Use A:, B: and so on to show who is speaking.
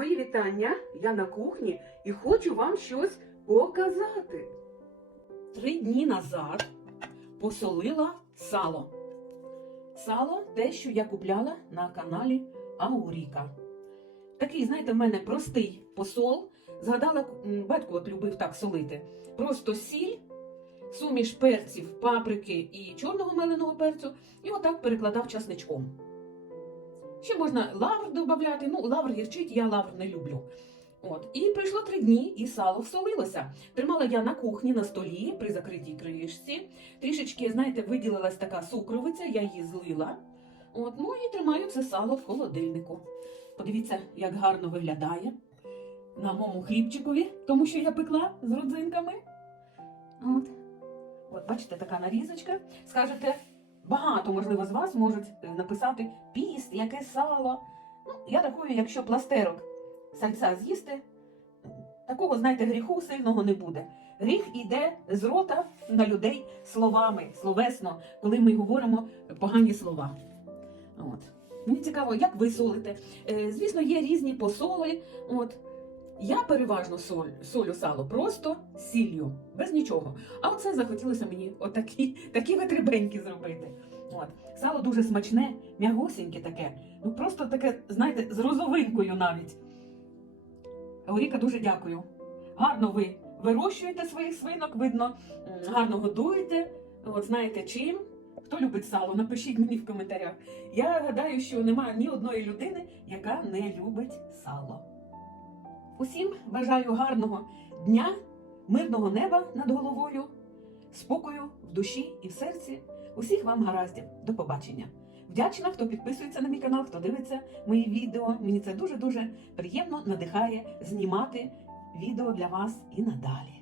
A: Мої вітання. Я на кухні і хочу вам щось показати. Три дні назад посолила сало. Сало те, що я купляла на каналі Ауріка. Такий, знаєте, в мене простий посол. Згадала, батько от любив так солити. Просто сіль, суміш перців, паприки і чорного меленого перцю, і отак перекладав часничком. Ще можна лавр додати. Ну, лавр гірчить, я лавр не люблю. От. І пройшло три дні, і сало всолилося. Тримала я на кухні на столі при закритій кришці. Трішечки, знаєте, виділилась така сукровиця, я її злила. От, ну і тримаю це сало в холодильнику. Подивіться, як гарно виглядає на моєму хлібчикові, тому що я пекла з родзинками. От. От, бачите, така нарізочка. Скажете, багато, можливо, з вас можуть е, написати піст, яке сало. Ну, я рахую, якщо пластерок сальця з'їсти, такого, знаєте, гріху сильного не буде. Гріх іде з рота на людей словами, словесно, коли ми говоримо погані слова. От. Мені цікаво, як ви солите. Е, звісно, є різні посоли. От. Я переважно соль, солю сало просто сіллю, без нічого. А оце захотілося мені отакі такі витребеньки зробити. От. Сало дуже смачне, м'ягусіньке таке. Ну просто таке, знаєте, з розовинкою навіть. Ауріка, дуже дякую. Гарно ви вирощуєте своїх свинок, видно, гарно годуєте. От знаєте чим. Хто любить сало, напишіть мені в коментарях. Я гадаю, що немає ні одної людини, яка не любить сало. Усім бажаю гарного дня, мирного неба над головою, спокою в душі і в серці. Усіх вам гараздів. До побачення. Вдячна, хто підписується на мій канал, хто дивиться мої відео. Мені це дуже дуже приємно надихає знімати відео для вас і надалі.